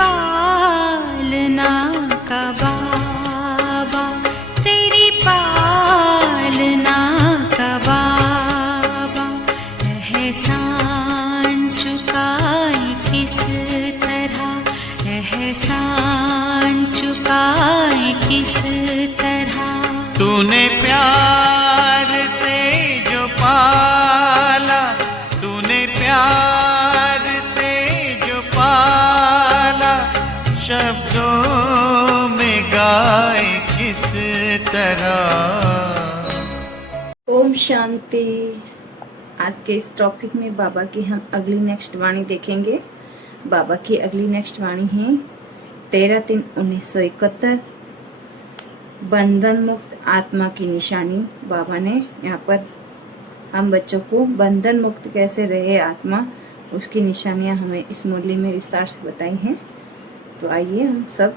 पालना का बाबा, तेरी पालना का बाबा, एहसान चुकाए किस तरह, एहसान चुकाए किस तरह। तूने प्यार से जो पाला, तूने प्यार से जो पाला, शब्दों में गाए किस तरह। ओम शांति। आज के इस टॉपिक में बाबा की हम अगली नेक्स्ट वाणी देखेंगे। बाबा की अगली नेक्स्ट वाणी है 13/3/1971, बंधन मुक्त आत्मा की निशानी। बाबा ने यहाँ पर हम बच्चों को बंधन मुक्त कैसे रहे आत्मा, उसकी निशानियाँ हमें इस मुरली में विस्तार से बताई हैं। तो आइए हम सब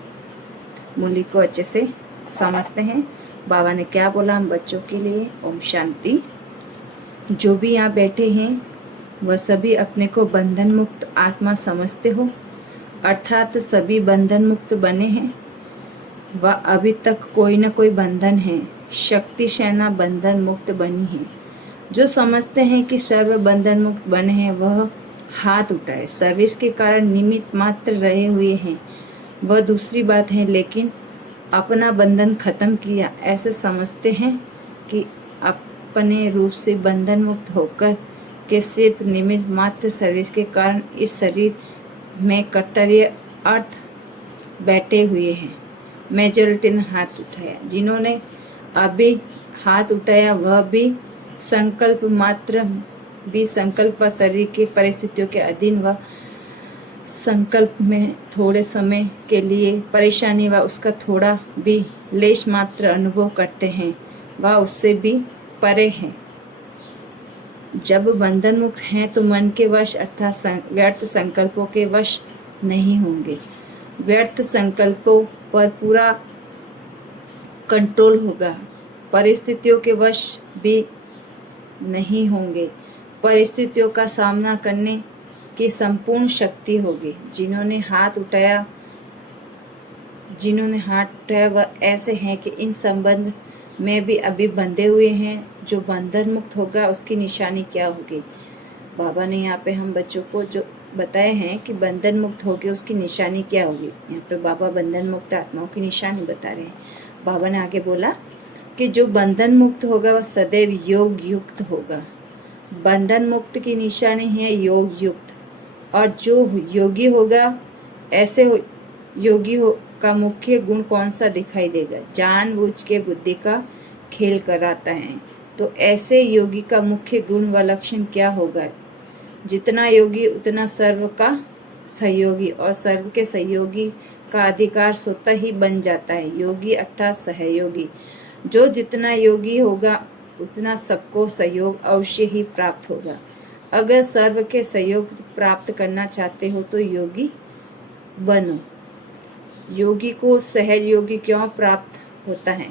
मुरली को अच्छे से समझते हैं। बाबा ने क्या बोला हम बच्चों के लिए। ओम शांति। जो भी यहाँ बैठे हैं वह सभी अपने को बंधन मुक्त आत्मा समझते हो, अर्थात सभी बंधन मुक्त बने हैं। वह अभी तक कोई न कोई बंधन है। शक्ति सेना बंधन मुक्त बनी है। जो समझते हैं कि सर्व बंधन मुक्त बने हैं वह हाथ उठाए। सर्विस के कारण निमित्त मात्र रहे हुए हैं वह दूसरी बात है, लेकिन अपना बंधन खत्म किया ऐसे समझते हैं कि अपने रूप से बंधन मुक्त होकर के सिर्फ निमित्त मात्र सर्विस के कारण इस शरीर में कर्तव्य अर्थ बैठे हुए हैं। मेजॉरिटी ने हाथ उठाया। जिन्होंने अभी हाथ उठाया वह भी संकल्प मात्र, भी संकल्प व शरीर की परिस्थितियों के अधीन व संकल्प में थोड़े समय के लिए परेशानी व उसका थोड़ा भी लेश मात्र अनुभव करते हैं, वह उससे भी परे हैं। जब बंधन मुक्त हैं तो मन के वश अर्थात व्यर्थ संकल्पों के वश नहीं होंगे। व्यर्थ संकल्पों पर पूरा कंट्रोल होगा। परिस्थितियों के वश भी नहीं होंगे। परिस्थितियों का सामना करने की संपूर्ण शक्ति होगी। जिन्होंने हाथ उठाया वह ऐसे हैं कि इन संबंध में भी अभी बंधे हुए हैं। जो बंधन मुक्त होगा उसकी निशानी क्या होगी। बाबा ने यहाँ पे हम बच्चों को जो बताए हैं कि बंधन मुक्त होगी उसकी निशानी क्या होगी। यहाँ पे बाबा बंधन मुक्त आत्माओं की निशानी बता रहे हैं। बाबा ने आगे बोला कि जो बंधन मुक्त होगा वह सदैव योग युक्त होगा। बंधन मुक्त की निशानी है योग युक्त। और जो योगी होगा, ऐसे योगी का मुख्य गुण कौन सा दिखाई देगा। जानबूझ के बुद्धि का खेल कराता है। तो ऐसे योगी का मुख्य गुण व लक्षण क्या होगा। जितना योगी उतना सर्व का सहयोगी, और सर्व के सहयोगी का अधिकार स्वतः ही बन जाता है। योगी अर्थात सहयोगी। जो जितना योगी होगा उतना सबको सहयोग अवश्य ही प्राप्त होगा। अगर सर्व के सहयोग प्राप्त करना चाहते हो तो योगी बनो। योगी को सहज योगी क्यों प्राप्त होता है।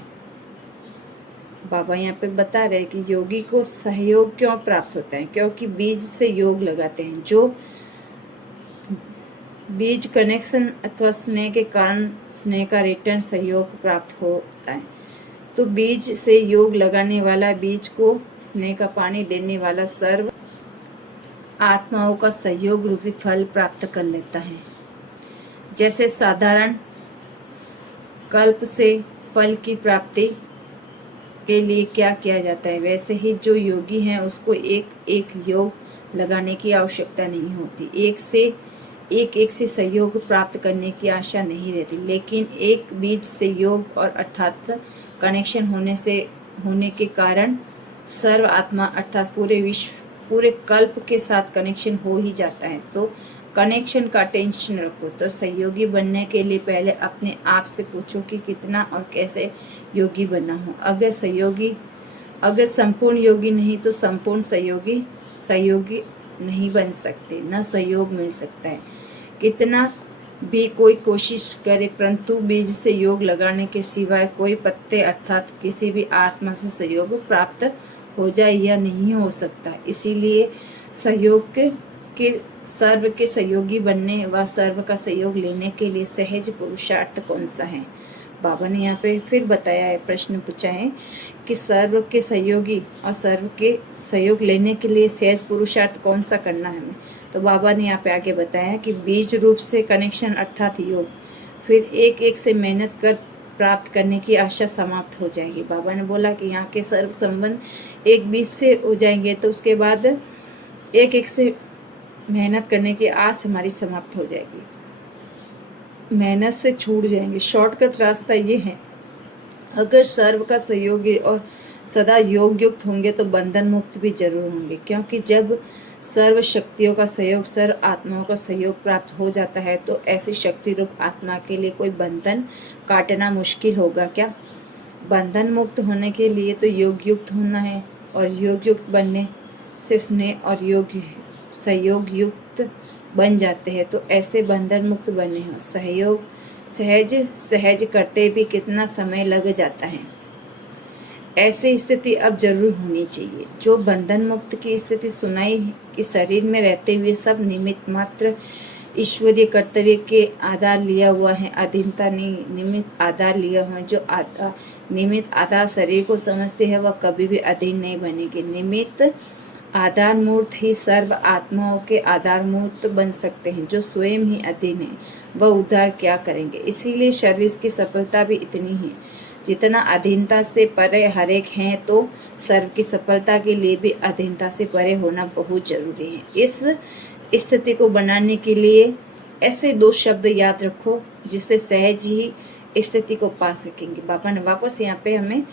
बाबा यहाँ पे बता रहे हैं कि योगी को सहयोग क्यों प्राप्त होता है, क्योंकि बीज से योग लगाते हैं। जो बीज कनेक्शन अथवा स्नेह के कारण स्नेह का रिटर्न सहयोग प्राप्त होता है। तो बीज से योग लगाने वाला, बीज को स्नेह का पानी देने वाला सर्व आत्माओं का सहयोग रूपी फल प्राप्त कर लेता है। जैसे साधारण कल्प से फल की प्राप्ति के लिए क्या किया जाता है, वैसे ही जो योगी हैं उसको एक एक योग लगाने की आवश्यकता नहीं होती। एक से सहयोग प्राप्त करने की आशा नहीं रहती। लेकिन एक बीज से योग और अर्थात कनेक्शन होने के कारण सर्व आत्मा अर्थात पूरे विश्व, पूरे कल्प के साथ कनेक्शन हो ही जाता है। तो कनेक्शन का टेंशन रखो। तो सहयोगी बनने के लिए पहले अपने आप से पूछो कि कितना और कैसे योगी बना हूँ। अगर संपूर्ण योगी नहीं तो संपूर्ण सहयोगी नहीं बन सकते, न सहयोग मिल सकता है। कितना भी कोई कोशिश करे परंतु बीज से योग लगाने के सिवाय कोई पत्ते अर्थात किसी भी आत्मा से सहयोग प्राप्त हो जाए या नहीं हो सकता। इसीलिए सहयोग कि सर्व के सहयोगी बनने व सर्व का सहयोग लेने के लिए सहज पुरुषार्थ कौन सा है। बाबा ने यहाँ पे फिर बताया है, प्रश्न पूछा है कि सर्व के सहयोगी और सर्व के सहयोग लेने के लिए सहज पुरुषार्थ कौन सा करना है हमें। तो बाबा ने यहाँ पे आगे बताया कि बीज रूप से कनेक्शन अर्थात योग, फिर एक एक से मेहनत कर प्राप्त करने की आशा समाप्त हो जाएगी। बाबा ने बोला कि यहाँ के सर्व संबंध एक बीज से हो जाएंगे तो उसके बाद एक एक से मेहनत करने की आस हमारी समाप्त हो जाएगी, मेहनत से छूट जाएंगे। शॉर्टकट रास्ता ये है, अगर सर्व का सहयोगी और सदा योग युक्त होंगे तो बंधन मुक्त भी जरूर होंगे, क्योंकि जब सर्व शक्तियों का सहयोग, सर्व आत्माओं का सहयोग प्राप्त हो जाता है तो ऐसी शक्ति रूप आत्मा के लिए कोई बंधन काटना मुश्किल होगा क्या। बंधन मुक्त होने के लिए तो योग युक्त होना है, और योग युक्त बनने से स्नेह और योग सहयोग युक्त बन जाते हैं। तो ऐसे बंधन मुक्त बने हो, सहयोग सहज सहज करते भी कितना समय लग जाता है। ऐसी स्थिति अब जरूर होनी चाहिए। जो बंधन मुक्त की स्थिति सुनाई कि शरीर में रहते हुए सब निमित्त मात्र ईश्वरीय कर्तव्य के आधार लिया हुआ है, अधीनता नहीं, निमित्त आधार लिया हुआ है। जो निमित्त आधार शरीर को समझते हैं वह कभी भी अधीन नहीं बनेंगे। निमित्त आधार मूर्त ही सर्व आत्माओं के आधार मूर्त बन सकते हैं। जो स्वयं ही अधीन है वह उद्धार क्या करेंगे। इसीलिए सर्विस की सफलता भी इतनी है जितना अधीनता से परे हरेक हैं, तो सर्व की सफलता के लिए भी अधीनता से परे होना बहुत जरूरी है। इस स्थिति को बनाने के लिए ऐसे दो शब्द याद रखो जिससे सहज ही स्थिति को पा सकेंगे। बाबा ने वापस यहाँ पे हमें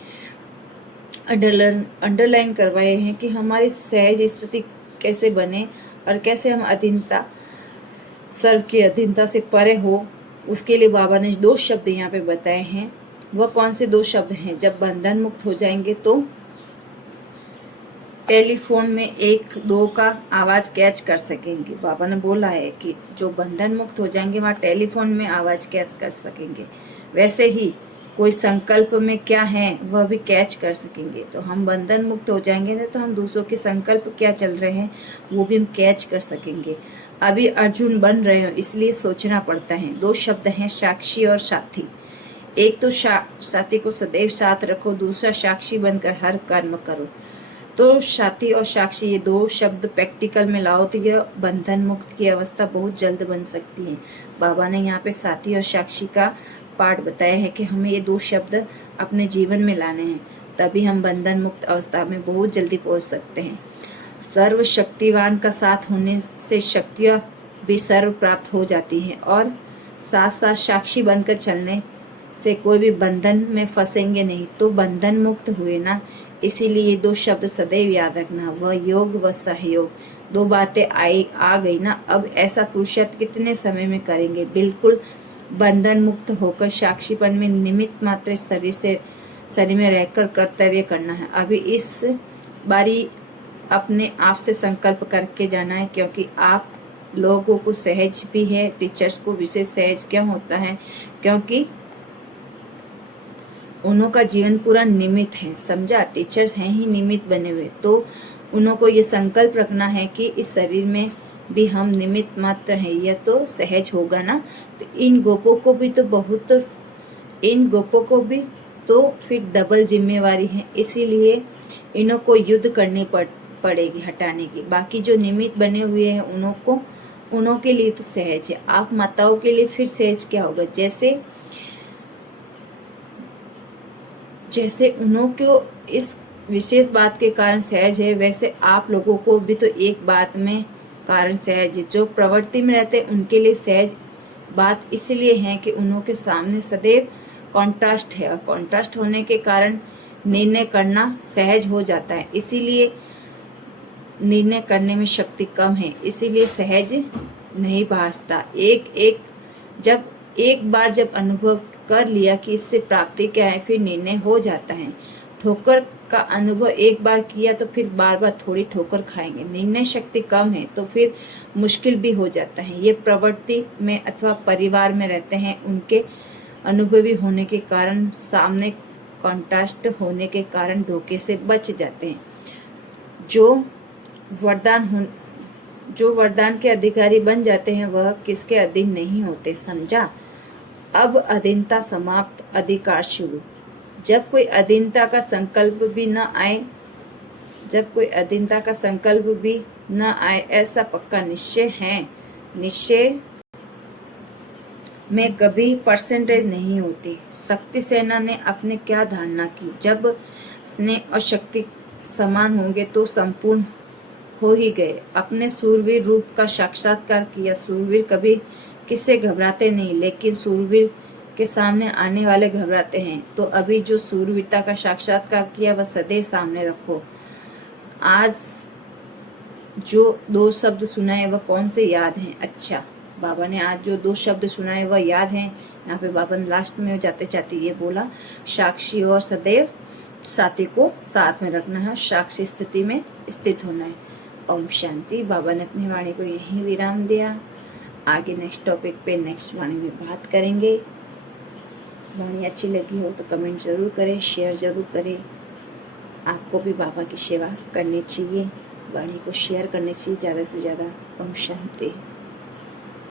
अंडरलाइन करवाए हैं कि हमारी सहज स्थिति कैसे बने और कैसे हम अधीनता, सर्व की अधीनता से परे हो। उसके लिए बाबा ने दो शब्द यहाँ पे बताए हैं। वह कौन से दो शब्द हैं? जब बंधन मुक्त हो जाएंगे तो टेलीफोन में 1-2 का आवाज़ कैच कर सकेंगे। बाबा ने बोला है कि जो बंधन मुक्त हो जाएंगे वहाँ टेलीफोन में आवाज़ कैच कर सकेंगे। वैसे ही कोई संकल्प में क्या है वह भी कैच कर सकेंगे। तो हम बंधन मुक्त हो जाएंगे ना तो हम दूसरों के संकल्प क्या चल रहे हैं वो भी हम कैच कर सकेंगे। अभी अर्जुन बन रहे हो इसलिए सोचना पड़ता है। दो शब्द हैं, साक्षी और साथी। एक तो साथी को सदैव साथ रखो, दूसरा साक्षी बनकर हर कर्म करो। तो साथी और साक्षी ये दो शब्द प्रैक्टिकल में लाओ तो यह बंधन मुक्त की अवस्था बहुत जल्द बन सकती है। बाबा ने यहाँ पे साथी और साक्षी का पाठ बताया है कि हमें ये दो शब्द अपने जीवन में लाने हैं, तभी हम बंधन मुक्त अवस्था में बहुत जल्दी पहुँच सकते हैं। सर्व शक्तिवान का साथ होने से शक्तियाँ भी सर्व प्राप्त हो जाती हैं, और साथ साथ साक्षी बनकर चलने से कोई भी बंधन में फंसेंगे नहीं, तो बंधन मुक्त हुए ना। इसीलिए ये दो शब्द सदैव याद रखना, वह योग व सहयोग। दो बातें आ गई ना। अब ऐसा पुरुषार्थ कितने समय में करेंगे? बिल्कुल बंधन मुक्त होकर साक्षीपन में निमित्त मात्र शरीर में रहकर कर्तव्य करना है। अभी इस बारी अपने आप से संकल्प करके जाना है, क्योंकि आप लोगों को सहज भी है। टीचर्स को विशेष सहज क्यों होता है? क्योंकि उन्हों का जीवन पूरा निमित्त है, समझा। टीचर्स हैं ही निमित्त बने हुए, तो उन्हों को ये संकल्प रखना है कि इस शरीर में भी हम निमित्त मात्र हैं। यह तो सहज होगा ना। तो इन गोपों को भी तो फिर डबल जिम्मेवारी है। इसीलिए इन्हों को युद्ध करनी पड़ेगी हटाने की। बाकी जो निमित्त बने हुए हैं उन्हों के लिए तो सहज है। आप माताओं के लिए फिर सहज क्या होगा? जैसे उन्हों को इस विशेष बात के कारण सहज है, वैसे आप लोगों को भी तो एक बात में कारण सहज है। जो प्रवृत्ति में रहते हैं उनके लिए सहज बात इसलिए है कि उन्हों के सामने सदैव कॉन्ट्रास्ट है, और कॉन्ट्रास्ट होने के कारण निर्णय करना सहज हो जाता है। इसीलिए निर्णय करने में शक्ति कम है, इसीलिए सहज नहीं भासता। एक बार जब अनुभव कर लिया कि इससे प्राप्ति क्या है, फिर निर्णय हो जाता है। ठोकर का अनुभव एक बार किया तो फिर बार बार थोड़ी ठोकर खाएंगे। निर्णय शक्ति कम है तो फिर मुश्किल भी हो जाता है। ये प्रवृत्ति में अथवा परिवार में रहते हैं, उनके अनुभवी होने के कारण, सामने कॉन्ट्रास्ट होने के कारण धोखे से बच जाते हैं। जो जो वरदान के अधिकारी बन जाते हैं वह किसके अधीन नहीं होते, समझा। अब अधीनता समाप्त, अधिकार शुरू। जब कोई अधीनता का संकल्प भी न आए, जब कोई अधीनता का संकल्प भी न आए, ऐसा पक्का निश्चय है। निश्चय में कभी परसेंटेज नहीं होती। शक्ति सेना ने अपने क्या धारणा की, जब स्नेह और शक्ति समान होंगे तो संपूर्ण हो ही गए। अपने सूरवीर रूप का साक्षात्कार किया। सूरवीर कभी किससे घबराते नहीं, लेकिन सूरवीर के सामने आने वाले घबराते हैं। तो अभी जो सूरवीरता का साक्षात्कार किया वह सदैव सामने रखो। आज जो 2 शब्द सुनाए वह कौन से याद हैं? अच्छा, बाबा ने आज जो 2 शब्द सुनाए वह याद हैं। यहाँ पे बाबा ने लास्ट में जाते जाते ये बोला, साक्षी और सदैव साथी को साथ में रखना है, साक्षी स्थिति में स्थित होना है। ओम शांति। बाबा ने अपनी वाणी को यहीं विराम दिया। आगे नेक्स्ट टॉपिक पे नेक्स्ट वाणी में बात करेंगे। वाणी अच्छी लगी हो तो कमेंट जरूर करें, शेयर जरूर करें। आपको भी बाबा की सेवा करनी चाहिए, वाणी को शेयर करनी चाहिए ज़्यादा से ज़्यादा। ओम शांति।